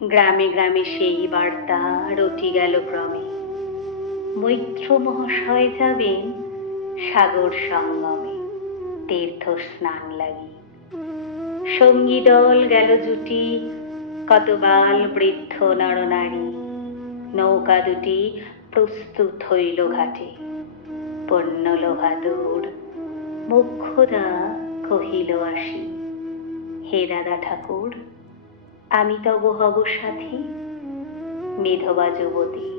গ্রামে গ্রামে সেই বার্তা রটি গেল ক্রমে। মৈত্র মহাশয় যাবেন সাগর সঙ্গমে তীর্থ স্নান লাগি। সঙ্গী দল গেল জুটি, কত বাল বৃদ্ধ নরনারী। নৌকা দুটি প্রস্তুত হইল ঘাটে, পণ্য লোভা দূর। মোক্ষদা কহিল আসি, হে দাদা ঠাকুর, আমি তব হব সাথী। বিধবা যুবতী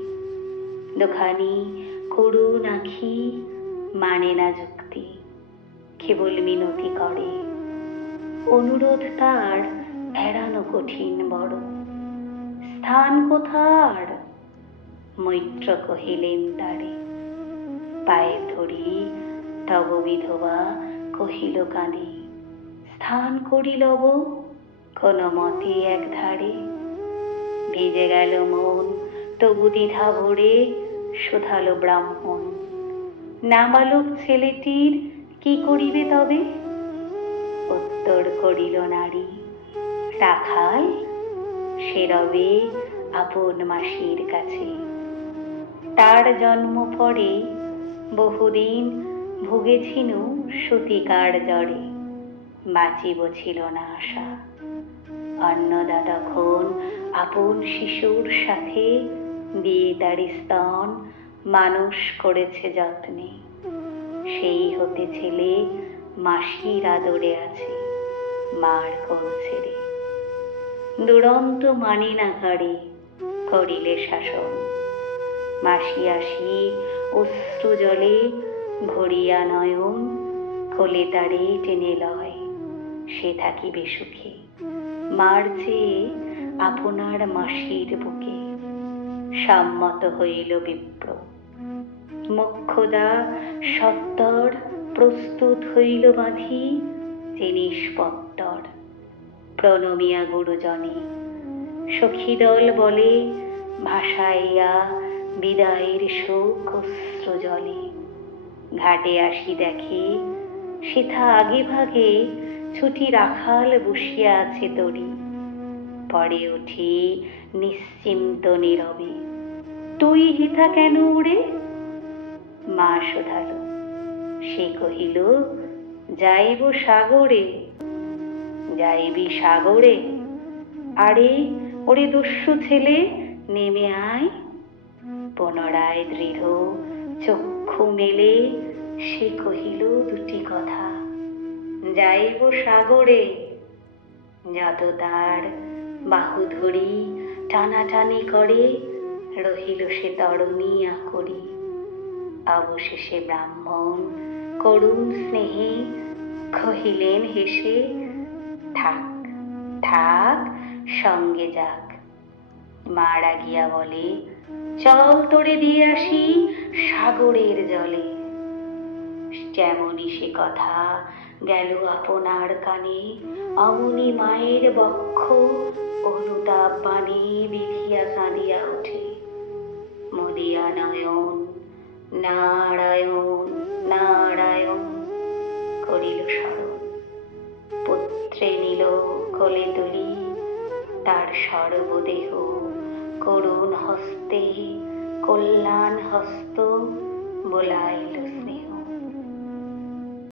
দুখানি করুণ আঁখি, মানে না যুক্তি, কেবল মিনতি করে। অনুরোধ তার এড়ানো কঠিন বড়। স্থান কোথার? মৈত্র কহিলেন তারে। পায়ে ধরি তব বিধবা কহিল কাঁদি, স্থান করি লব কোন মতে এক ধারে। ভিজে গেল মন তবু দ্বিধা ভরে, শোধালো ব্রাহ্মণ, নাবালক ছেলেটির কি করিবে তবে? উত্তর করিল নারী, রাখাল সে রবে আপন মাসির কাছে। তার জন্ম পরে বহুদিন ভুগেছিনু সতিকার জ্বরে, বাঁচিব ছিল না আশা। অন্নদা তখন আপন শিশুর সাথে দিয়ে তারি স্তন মানুষ করেছে যত্নে। সেই হতে ছেলে মাসির আদরে আছে, মার কোল ছেড়ে। দুরন্ত মানি না ঘরে করিলে শাসন। মাসি আসি অশ্রু জলে ভরিয়া নয়ন, কোলে তারে টেনে লয়, সে থাকিবে সুখে। মার চেয়ে আপনার মাসির বুকে। সম্মত হইল বিপ্র। মোক্ষদা সত্বর প্রস্তুত হইল বাঁধি জিনিসপত্তর। প্রণমিয়া গুরুজনে সখীদল বলে, ভাসাইয়া বিদায়ের শোক অশ্রু জলে। ঘাটে আসি দেখে সেথা আগে ভাগে ছুটি রাখাল বসিয়া আছে তরি। পরে উঠি নিশ্চিন্ত নীরবে, তুই হেথা কেন ওরে? মা শোধাল, সে কহিল, যাইব সাগরে। যাইবি সাগরে? আরে ওরে দস্যু ছেলে, নেমে আয়। পুনরায় দৃঢ় চক্ষু মেলে সে কহিল দুটি কথা, যাইব সাগরে। যত তার বাহু ধরি টানাটানি করে, রহিল সে তরণী আকরি। অবশেষে ব্রাহ্মণ করুণ স্নেহে কহিলেন হেসে, থাক থাক সঙ্গে যাক। মা রাগিয়া বলে, চল তোরে দিয়ে আসি সাগরের জলে। যেমনি সে কথা গেল আপনার কানে, অমনি মায়ের বক্ষ অনুতাপ বাণী বিধিয়া কাঁদিয়া ওঠে। মুদিয়া নয়ন নারায়ণ নারায়ণ করিল স্মরণ। পুত্রে নিল কোলে তুলি, তার সর্বদেহ করুণ হস্তে কল্যাণ হস্ত বোলাইল